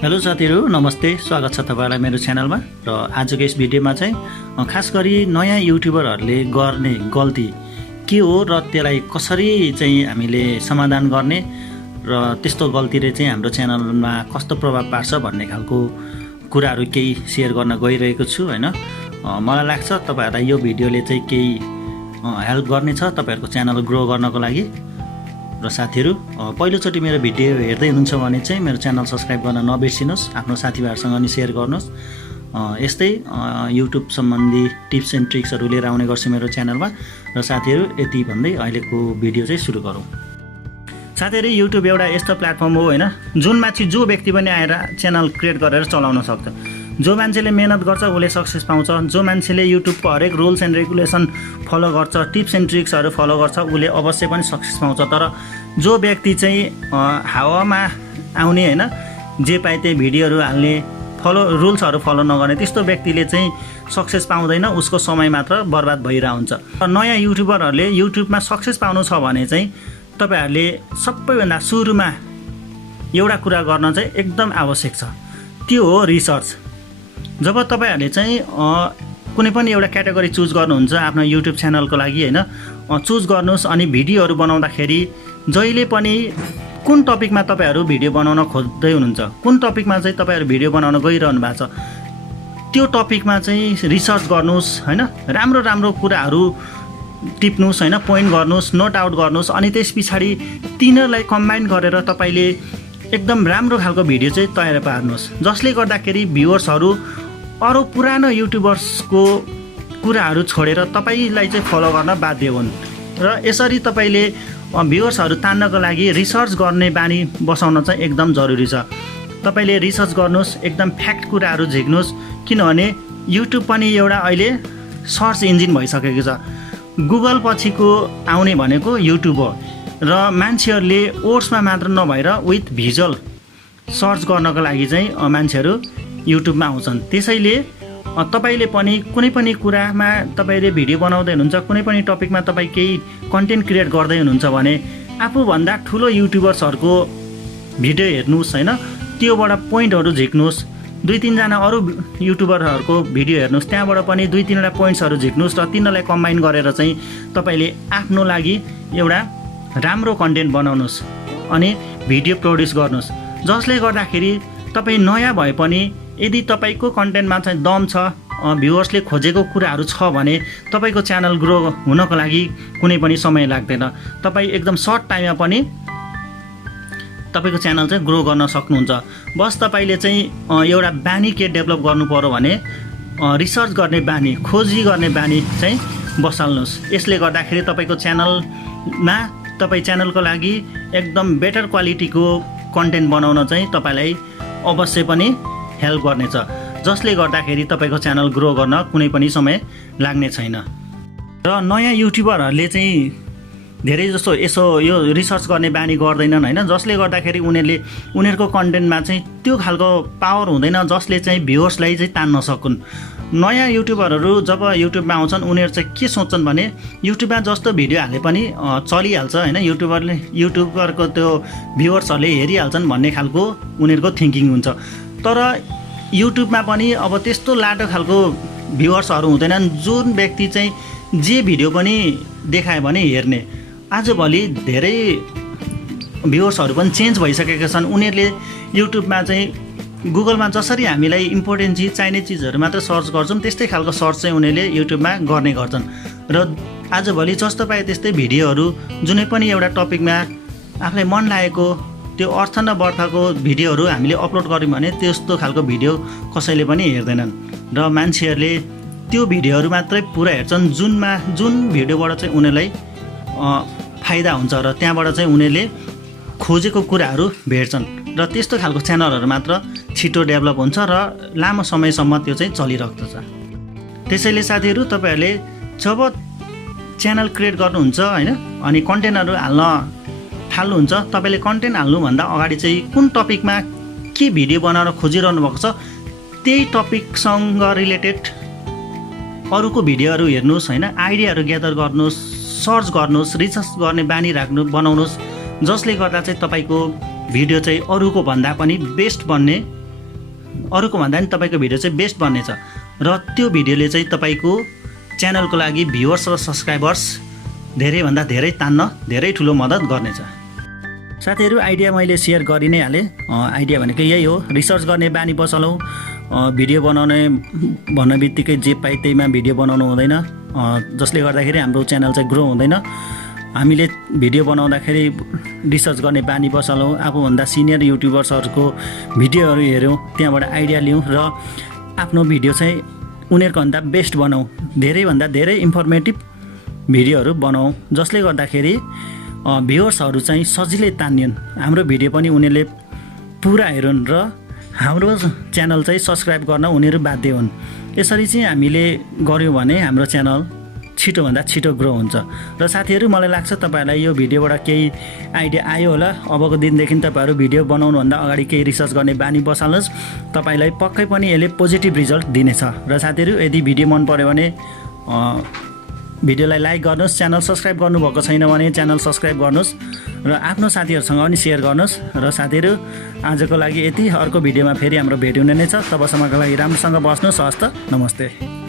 Hello साथीहरु, नमस्ते। स्वागत छ तपाईहरुलाई मेरो च्यानलमा। र आजको यस भिडियोमा चाहिँ खास गरी नयाँ युट्युबरहरूले गर्ने गल्ती के हो र त्यसलाई कसरी चाहिँ हामीले समाधान गर्ने र त्यस्तो गल्तीले चाहिँ हाम्रो च्यानलमा कस्तो प्रभाव पार्छ भन्ने खालको कुराहरू केही शेयर गर्न गइरहेको छु हैन। मलाई लाग्छ तपाईहरुलाई यो भिडियोले चाहिँ केही हेल्प गर्नेछ तपाईहरुको च्यानल ग्रो गर्नको लागि। र साथीहरु, पहिलोचोटि मेरो भिडियो हेर्दै हुनुहुन्छ भने चाहिँ मेरो च्यानल सब्स्क्राइब गर्न नबिर्सिनुस्, आफ्नो साथीभाइहरुसँग नि शेयर गर्नुस्। यस्तै युट्युब सम्बन्धी टिप्स एन्ड ट्रिक्सहरु लिएर आउने गर्छु मेरो च्यानलमा। र साथीहरु, यति भन्दै अहिलेको भिडियो चाहिँ सुरु गरौँ। साथीहरु, युट्युब एउटा यस्तो प्लेटफर्म हो हैन, जुनमा चाहिँ जो व्यक्ति पनि आएर च्यानल क्रिएट गरेर चलाउन सक्छ। जो मान्छेले मेहनत गर्छ उले सक्सेस पाउँछ। जो मान्छेले युट्युबको हरेक रुल्स एन्ड रेगुलेसन फलो गर्छ, टिप्स एन्ड ट्रिक्सहरु फलो गर्छ उले अवश्य पनि सक्सेस पाउँछ। तर जो व्यक्ति चाहिँ हावामा आउने हैन, जे पाए त्यही भिडियोहरु हाल्ने, रुल्सहरु फलो नगर्ने त्यस्तो व्यक्तिले चाहिँ सक्सेस पाउँदैन, उसको समय मात्र बर्बाद भइरा हुन्छ। नयाँ युट्युबरहरुले युट्युबमा सक्सेस पाउनु छ भने चाहिँ तपाईहरुले सबैभन्दा सुरुमा एउटा कुरा गर्न चाहिँ एकदम आवश्यक छ, त्यो हो रिसर्च। जब तपाईहरुले चाहिँ कुनै पनि एउटा क्याटेगोरी चुज गर्नुहुन्छ आफ्नो युट्युब च्यानलको लागि हैन, चुज गर्नुस्। अनि भिडियोहरु बनाउँदाखेरि जहिले पनि कुन टपिकमा तपाईहरु भिडियो बनाउन खोज्दै हुनुहुन्छ, कुन टपिकमा चाहिँ तपाईहरु भिडियो बनाउन गइरहनु भएको छ, त्यो टपिकमा चाहिँ रिसर्च गर्नुस् हैन। राम्रो राम्रो कुराहरु टिप्नुस् हैन, पोइन्ट गर्नुस्, नोट आउट गर्नुस्। अनि त्यसपछि तिनीहरुलाई कम्बाइन गरेर तपाईले एकदम राम्रो खालको भिडियो चाहिँ तयार पार्नुस्, जसले गर्दाखेरि भ्युअर्सहरु अरु पुरानो युट्युबर्सको कुराहरु छोडेर तपाईलाई चाहिँ फलो गर्न बाध्य हुन्। र यसरी तपाईले भ्युअर्सहरु तान्नको लागि रिसर्च गर्ने बानी बसाउन चाहिँ एकदम जरुरी छ। तपाईले रिसर्च गर्नुस्, एकदम फ्याक्ट कुराहरु झिक्नुस्, किनभने युट्युब पनि एउटा अहिले सर्च इन्जिन भइसकेको छ। गुगल पछिको आउने भनेको युट्युब हो। र मान्छेहरुले वर्ड्समा मात्र नभएर विथ भिजुअल सर्च गर्नको लागि चाहिँ मान्छेहरु युट्युबमा आउँछन्। त्यसैले तपाईले पनि कुनै पनि कुरामा तपाईले भिडियो बनाउँदै हुनुहुन्छ, कुनै पनि टपिकमा तपाई केही कन्टेन्ट क्रिएट गर्दै हुनुहुन्छ भने आफूभन्दा ठुलो युट्युबर्सहरुको भिडियो हेर्नुस् हैन, त्योबाट पोइन्टहरु झिक्नुस्। दुई तीन जना अरु युट्युबरहरुको भिडियो हेर्नुस्, त्यहाँबाट पनि दुई तीनवटा पोइन्ट्सहरु झिक्नुस् र तिनीलाई कम्बाइन गरेर चाहिँ तपाईले आफ्नो लागि एउटा राम्रो कन्टेन्ट बनाउनुस् अनि भिडियो प्रोड्युस गर्नुस्। जसले गर्दाखेरि तपाई नयाँ भए पनि यदि तपाईको कन्टेन्टमा चाहिँ दम छ, भ्युअर्सले खोजेको कुराहरु छ भने तपाईको च्यानल ग्रो हुनको लागि कुनै पनि समय लाग्दैन। तपाई एकदम सर्ट टाइममा पनि तपाईको च्यानल चाहिँ ग्रो गर्न सक्नुहुन्छ। बस तपाईले चाहिँ एउटा बानी के डेभलप गर्नु पर्यो भने रिसर्च गर्ने बानी, खोजी गर्ने बानी चाहिँ बसाल्नुस्। यसले गर्दाखेरि तपाईको च्यानलमा तपाई च्यानलको लागि एकदम बेटर क्वालिटीको कन्टेन्ट बनाउन चाहिँ तपाईलाई अवश्य पनि हेल्प गर्नेछ, जसले गर्दाखेरि तपाईको च्यानल ग्रो गर्न कुनै पनि समय लाग्ने छैन। र नयाँ युट्युबरहरूले चाहिँ धेरै जस्तो यसो यो रिसर्च गर्ने बानी गर्दैनन् हैन, जसले गर्दाखेरि उनीहरुको कन्टेन्टमा चाहिँ त्यो खालको पावर हुँदैन जसले चाहिँ भ्युअर्सलाई चाहिँ तान्न सकुन्। नयाँ युट्युबरहरू जब युट्युबमा आउँछन् उनीहरु चाहिँ के सोच्छन् भने युट्युबमा जस्तो भिडियो हाले पनि चलिहाल्छ हैन, युट्युबरको त्यो भ्युअर्सहरूले हेरिहाल्छन् भन्ने खालको उनीहरुको थिंकिङ हुन्छ। तर युट्युबमा पनि अब त्यस्तो लाटो खालको भ्युअर्सहरू हुँदैनन्, जुन व्यक्ति चाहिँ जे भिडियो पनि देखायो भने हेर्ने। आजभोलि धेरै भ्युअर्सहरू पनि चेन्ज भइसकेका छन्। उनीहरुले युट्युबमा चाहिँ गुगलमा जसरी हामीलाई इम्पोर्टेन्ट चिज चाहिने चिजहरू मात्र सर्च गर्छौं, त्यस्तै खालको सर्च चाहिँ उनीहरुले युट्युबमा गर्ने गर्छन्। र आजभोलि जस्तो पाए त्यस्तै भिडियोहरू जुनै पनि एउटा टपिकमा आफूलाई मन लागेको त्यो अर्थ न बर्थको भिडियोहरू हामीले अपलोड गर्यौं भने त्यस्तो खालको भिडियो कसैले पनि हेर्दैनन्। र मान्छेहरूले त्यो भिडियोहरू मात्रै पुरा हेर्छन् जुन भिडियोबाट चाहिँ उनीहरुलाई फाइदा हुन्छ र त्यहाँबाट चाहिँ उनीहरुले खोजेको कुराहरू भेट्छन्। र त्यस्तो खालको च्यानलहरू मात्र छिटो डेभलप हुन्छ र लामो समयसम्म त्यो चाहिँ चलिरहेको छ। त्यसैले साथीहरु, तपाईहरुले जब च्यानल क्रिएट गर्नुहुन्छ हैन अनि कन्टेन्टहरू हाल्न थाल्नुहुन्छ, तपाईले कन्टेन्ट हाल्नु भन्दा अगाडि चाहिँ कुन टपिकमा के भिडियो बनाउन खोजिरहनु भएको छ त्यही टपिकसँग रिलेटेड अरुको भिडियोहरू हेर्नुस् हैन, आइडियाहरू ग्यादर गर्नुस्, सर्च गर्नुस्, रिसर्च गर्ने बानी बनाउनुस्, जसले गर्दा चाहिँ तपाईको भिडियो चाहिँ अरूको भन्दा पनि बेस्ट बन्ने अरूको भन्दा पनि तपाईँको भिडियो चाहिँ बेस्ट बन्नेछ र त्यो भिडियोले चाहिँ तपाईँको च्यानलको लागि भ्युवर्स र सब्सक्राइबर्स धेरैभन्दा धेरै तान्न धेरै ठुलो मद्दत गर्नेछ। साथीहरू आइडिया मैले सेयर गरि नै हालेँ। आइडिया भनेको यही हो, रिसर्च गर्ने बानी बसालौँ। भिडियो बनाउने भन्ने बित्तिकै जे पाए त्यहीमा भिडियो बनाउनु हुँदैन, जसले गर्दाखेरि हाम्रो च्यानल चाहिँ ग्रो हुँदैन। हामीले भिडियो बनाउँदाखेरि रिसर्च गर्ने बानी बसालौँ, आफूभन्दा सिनियर युट्युबर्सहरूको भिडियोहरू हेऱ्यौँ, त्यहाँबाट आइडिया लियौँ र आफ्नो भिडियो चाहिँ उनीहरूको भन्दा बेस्ट बनाऊँ, धेरैभन्दा धेरै इन्फर्मेटिभ भिडियोहरू बनाऊँ, जसले गर्दाखेरि भ्युवर्सहरू चाहिँ सजिलै तानिन्, हाम्रो भिडियो पनि उनीहरूले पुरा हेरुन् र हाम्रो च्यानल चाहिँ सब्सक्राइब गर्न उनीहरू बाध्य हुन्। यसरी चाहिँ हामीले गऱ्यौँ भने हाम्रो च्यानल छिटोभन्दा छिटो ग्रो हुन्छ। र साथीहरू मलाई लाग्छ तपाईँहरूलाई यो भिडियोबाट केही आइडिया आयो होला। अबको दिनदेखि तपाईँहरू भिडियो बनाउनुभन्दा अगाडि केही रिसर्च गर्ने बानी बसाल्नुहोस्, तपाईँलाई पक्कै पनि यसले पोजिटिभ रिजल्ट दिनेछ। र साथीहरू यदि भिडियो मन पर्यो भने भिडियोलाई लाइक गर्नुहोस्, च्यानल सब्सक्राइब गर्नुभएको छैन भने च्यानल सब्सक्राइब गर्नुहोस् र आफ्नो साथीहरूसँग पनि सेयर गर्नुहोस्। र साथीहरू आजको लागि यति, अर्को भिडियोमा फेरि हाम्रो भेट हुने नै छ। तबसम्मको लागि राम्रोसँग बस्नुहोस्। हस्त, नमस्ते।